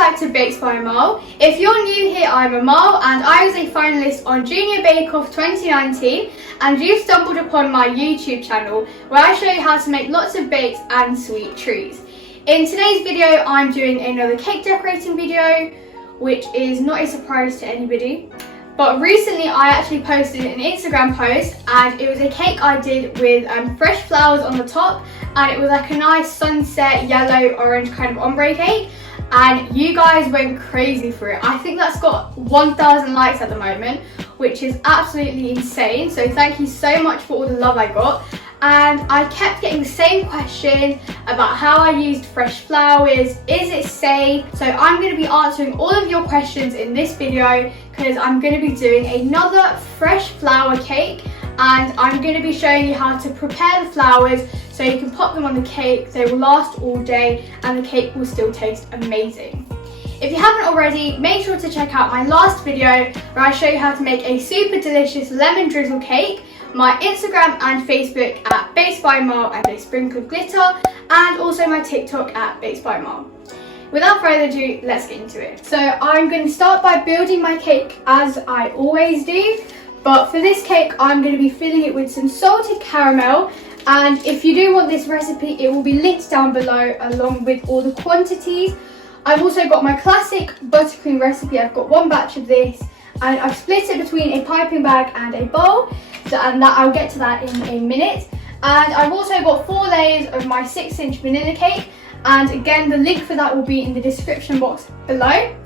back to Bakes by Amal. If you're new here, I'm Amal and I was a finalist on Junior Bake Off 2019 and you've stumbled upon my YouTube channel where I show you how to make lots of bakes and sweet treats. In today's video I'm doing another cake decorating video, which is not a surprise to anybody. But recently I actually posted an Instagram post and it was a cake I did with fresh flowers on the top, and it was like a nice sunset yellow orange kind of ombre cake, and you guys went crazy for it. I think that's got 1,000 likes at the moment, which is absolutely insane. So thank you so much for all the love I got. And I kept getting the same question about how I used fresh flowers, is it safe? So I'm going to be answering all of your questions in this video because I'm going to be doing another fresh flower cake, and I'm going to be showing you how to prepare the flowers so you can pop them on the cake. They will last all day and the cake will still taste amazing. If you haven't already, make sure to check out my last video where I show you how to make a super delicious lemon drizzle cake, my Instagram and Facebook at Bakes by Amal and a sprinkle of glitter, and also my TikTok at Bakes by Amal. Without further ado, let's get into it. So I'm going to start by building my cake as I always do, but for this cake I'm going to be filling it with some salted caramel, and if you do want this recipe it will be linked down below along with all the quantities. I've also got my classic buttercream recipe. I've got one batch of this and I've split it between a piping bag and a bowl, and that I'll get to that in a minute. And I've also got 4 layers of my 6-inch vanilla cake, and again the link for that will be in the description box below.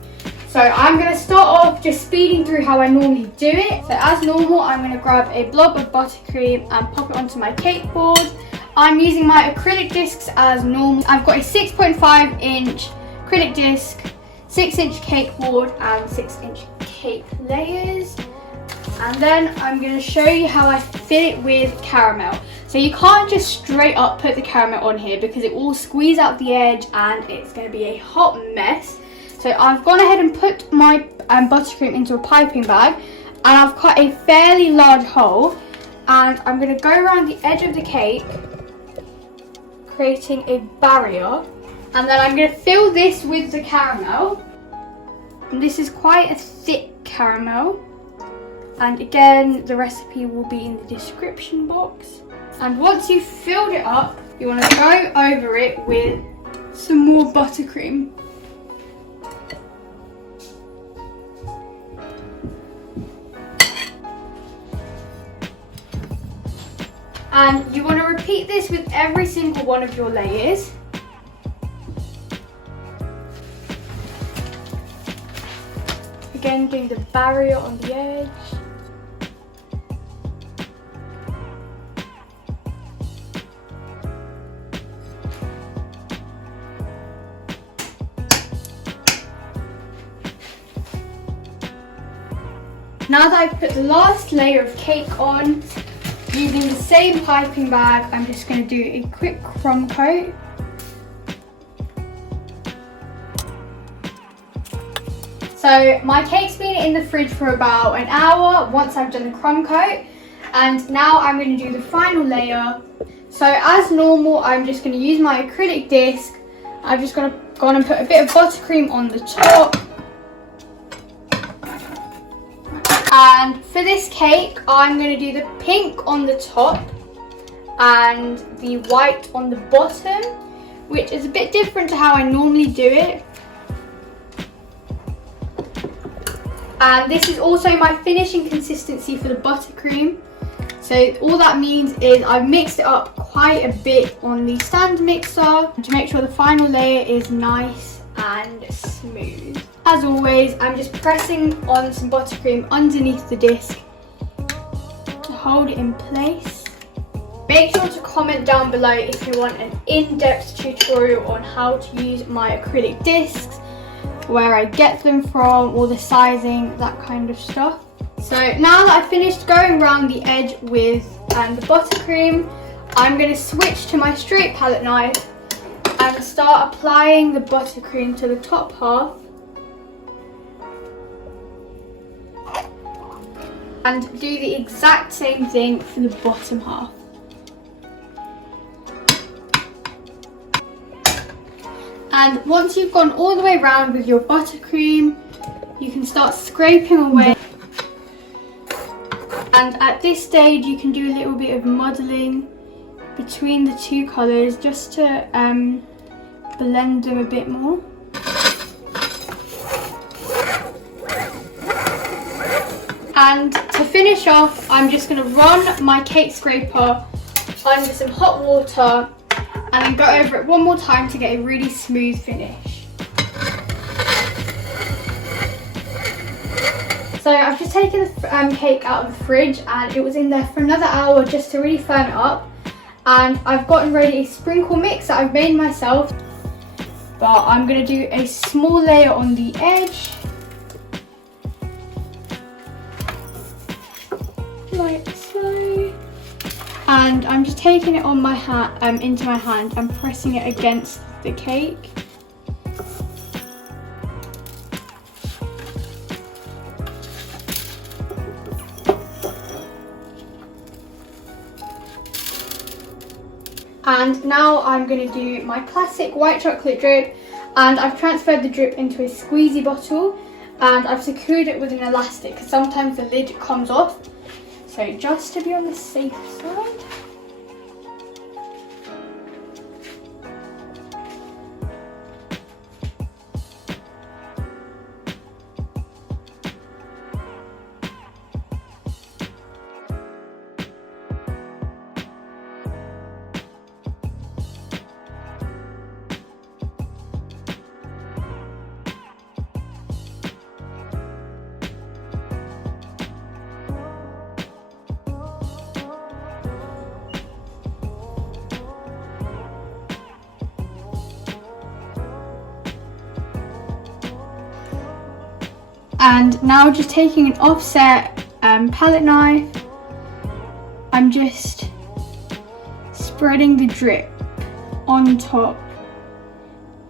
So I'm going to start off just speeding through how I normally do it. So as normal I'm going to grab a blob of buttercream and pop it onto my cake board. I'm using my acrylic discs as normal. I've got a 6.5-inch acrylic disc, 6-inch cake board and 6-inch cake layers. And then I'm going to show you how I fill it with caramel. So you can't just straight up put the caramel on here because it will squeeze out the edge and it's going to be a hot mess. So I've gone ahead and put my buttercream into a piping bag, and I've cut a fairly large hole, and I'm going to go around the edge of the cake creating a barrier, and then I'm going to fill this with the caramel. And this is quite a thick caramel, and again the recipe will be in the description box. And once you've filled it up you want to go over it with some more buttercream. And you want to repeat this with every single one of your layers. Again, doing the barrier on the edge. Now that I've put the last layer of cake on, using the same piping bag, I'm just going to do a quick crumb coat. So my cake's been in the fridge for about an hour once I've done the crumb coat, and now I'm going to do the final layer. So as normal I'm just going to use my acrylic disc. I'm just going to go on and put a bit of buttercream on the top. And for this cake, I'm going to do the pink on the top and the white on the bottom, which is a bit different to how I normally do it. And this is also my finishing consistency for the buttercream. So all that means is I've mixed it up quite a bit on the stand mixer to make sure the final layer is nice and smooth. As always, I'm just pressing on some buttercream underneath the disc to hold it in place. Make sure to comment down below if you want an in-depth tutorial on how to use my acrylic discs, where I get them from, or the sizing, that kind of stuff. So now that I've finished going around the edge with the buttercream, I'm going to switch to my straight palette knife and start applying the buttercream to the top half. And do the exact same thing for the bottom half. And once you've gone all the way around with your buttercream, you can start scraping away. And at this stage you can do a little bit of modelling between the two colours just to blend them a bit more. And to finish off, I'm just going to run my cake scraper under some hot water and then go over it one more time to get a really smooth finish. So I've just taken the cake out of the fridge and it was in there for another hour just to really firm it up. And I've gotten ready a sprinkle mix that I've made myself. But I'm going to do a small layer on the edge. Like so. And I'm just taking it on my hand, into my hand and pressing it against the cake. And now I'm going to do my classic white chocolate drip, and I've transferred the drip into a squeezy bottle and I've secured it with an elastic because sometimes the lid comes off. So just to be on the safe side. And now just taking an offset palette knife, I'm just spreading the drip on top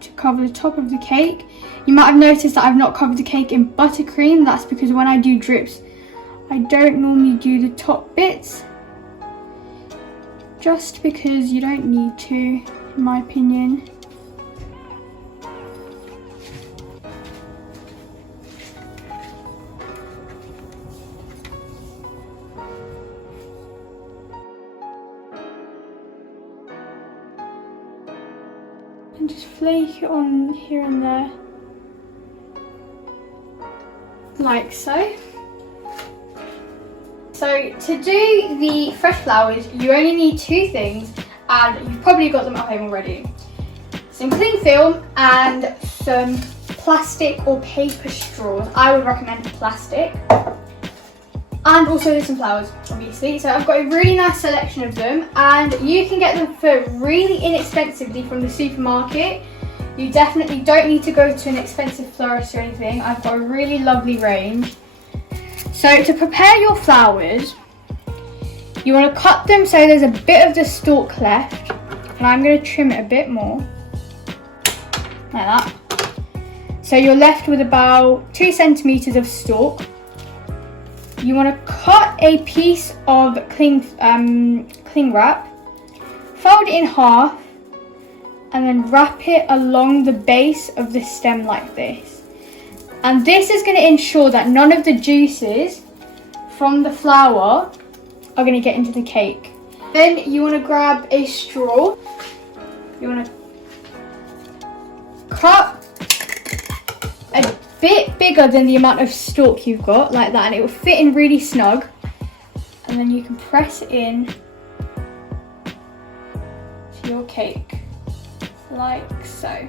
to cover the top of the cake. You might have noticed that I've not covered the cake in buttercream. That's because when I do drips, I don't normally do the top bits, just because you don't need to, in my opinion. And just flake it on here and there, like so. So to do the fresh flowers, you only need two things, and you've probably got them at home already. Some cling film and some plastic or paper straws. I would recommend plastic. And also some flowers, obviously. So I've got a really nice selection of them, and you can get them for really inexpensively from the supermarket. You definitely don't need to go to an expensive florist or anything. I've got a really lovely range. So to prepare your flowers, you want to cut them so there's a bit of the stalk left, and I'm going to trim it a bit more, like that. So you're left with about 2 centimeters of stalk. You want to cut a piece of cling wrap, fold it in half, and then wrap it along the base of the stem like this. And this is going to ensure that none of the juices from the flour are going to get into the cake. Then you want to grab a straw. You want to cut a bit bigger than the amount of stalk you've got, like that, and it will fit in really snug. And then you can press it in to your cake, like so.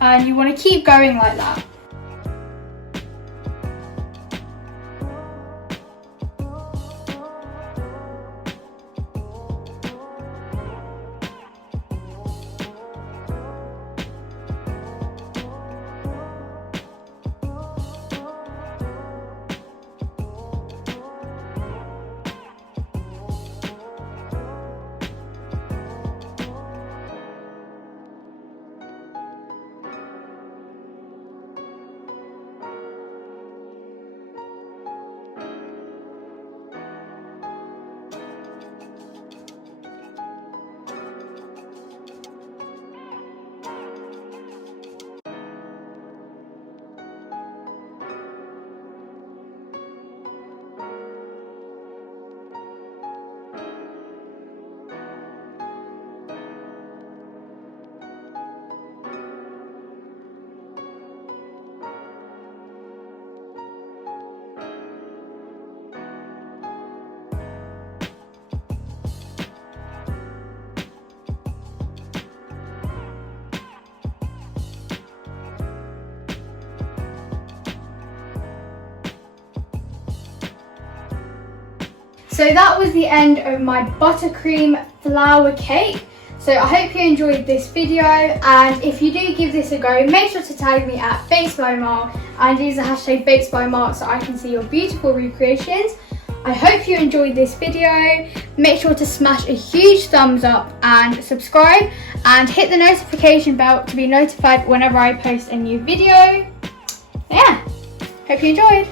And you want to keep going like that. So that was the end of my buttercream flour cake. So I hope you enjoyed this video, and if you do give this a go, make sure to tag me at Baked by Amal and use the hashtag Baked by Amal so I can see your beautiful recreations. I hope you enjoyed this video. Make sure to smash a huge thumbs up and subscribe, and hit the notification bell to be notified whenever I post a new video. Yeah, hope you enjoyed.